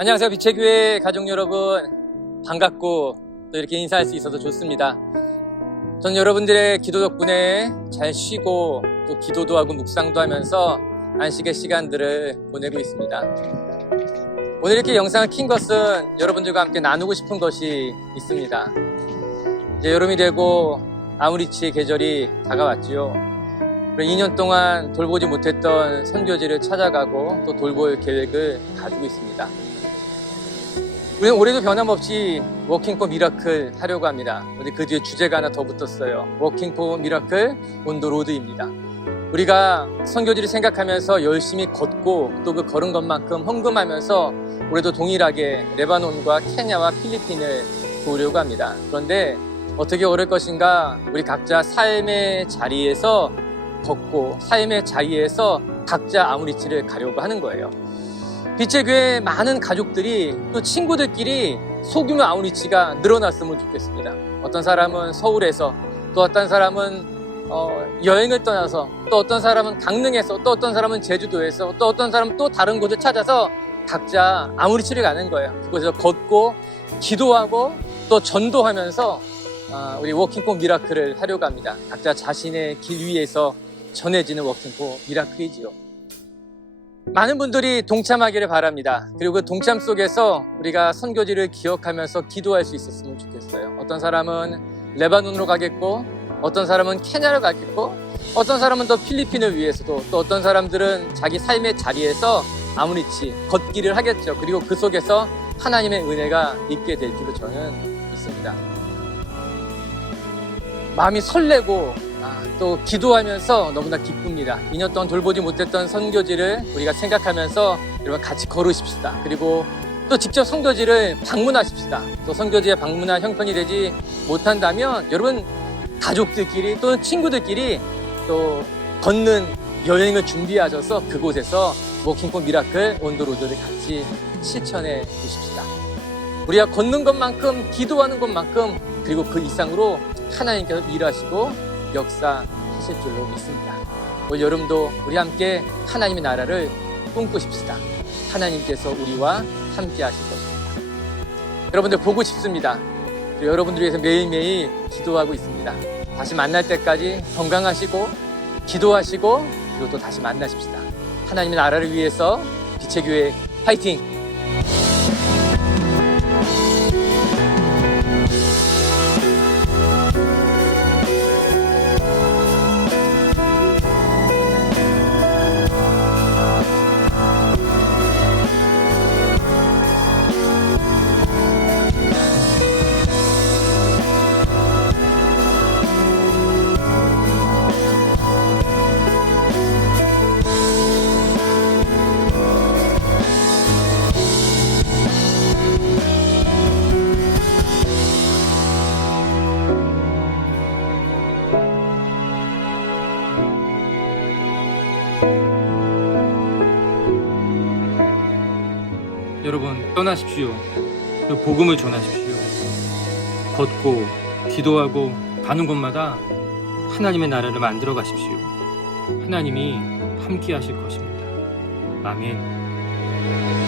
안녕하세요. 비체교회 가족 여러분. 반갑고 또 이렇게 인사할 수 있어서 좋습니다. 전 여러분들의 기도 덕분에 잘 쉬고 또 기도도 하고 묵상도 하면서 안식의 시간들을 보내고 있습니다. 오늘 이렇게 영상을 킨 것은 여러분들과 함께 나누고 싶은 것이 있습니다. 이제 여름이 되고 아무리치의 계절이 다가왔지요. 2년 동안 돌보지 못했던 선교지를 찾아가고 또 돌볼 계획을 가지고 있습니다. 우리는 올해도 변함없이 워킹 포 미라클 하려고 합니다. 근데 그 뒤에 주제가 하나 더 붙었어요. 워킹 포 미라클 온도 로드입니다. 우리가 선교지를 생각하면서 열심히 걷고 또 그 걸은 것만큼 헌금하면서 올해도 동일하게 레바논과 케냐와 필리핀을 도우려고 합니다. 그런데 어떻게 오를 것인가 우리 각자 삶의 자리에서 걷고 삶의 자리에서 각자 아무리치를 가려고 하는 거예요. 빛의 교회 많은 가족들이 또 친구들끼리 소규모 아우리치가 늘어났으면 좋겠습니다. 어떤 사람은 서울에서 또 어떤 사람은 어, 여행을 떠나서 또 어떤 사람은 강릉에서 또 어떤 사람은 제주도에서 또 어떤 사람은 또 다른 곳을 찾아서 각자 아무리치를 가는 거예요. 그곳에서 걷고 기도하고 또 전도하면서 아, 우리 워킹포 미라클을 하려고 합니다. 각자 자신의 길 위에서 전해지는 워킹포 미라클이지요. 많은 분들이 동참하기를 바랍니다. 그리고 그 동참 속에서 우리가 선교지를 기억하면서 기도할 수 있었으면 좋겠어요. 어떤 사람은 레바논으로 가겠고, 어떤 사람은 케냐로 가겠고, 어떤 사람은 더 필리핀을 위해서도, 또 어떤 사람들은 자기 삶의 자리에서 아무리치 걷기를 하겠죠. 그리고 그 속에서 하나님의 은혜가 있게 될 줄로 저는 믿습니다. 마음이 설레고 아, 또 기도하면서 너무나 기쁩니다. 2년 동안 돌보지 못했던 선교지를 우리가 생각하면서 여러분 같이 걸으십시다. 그리고 또 직접 선교지를 방문하십시다. 또 선교지에 방문한 형편이 되지 못한다면 여러분 가족들끼리 또는 친구들끼리 또 걷는 여행을 준비하셔서 그곳에서 워킹포 미라클 온도로드를 같이 실천해 보십시다. 우리가 걷는 것만큼 기도하는 것만큼 그리고 그 이상으로 하나님께서 일하시고 역사하실 줄로 믿습니다. 올 여름도 우리 함께 하나님의 나라를 꿈꾸십시다. 하나님께서 우리와 함께 하실 것입니다. 여러분들 보고 싶습니다. 여러분들 위해서 매일매일 기도하고 있습니다. 다시 만날 때까지 건강하시고 기도하시고 그리고 또 다시 만나십시다. 하나님의 나라를 위해서 빛의 교회 화이팅! 여러분 떠나십시오. 그 복음을 전하십시오. 걷고 기도하고 가는 곳마다 하나님의 나라를 만들어 가십시오. 하나님이 함께 하실 것입니다. 아멘.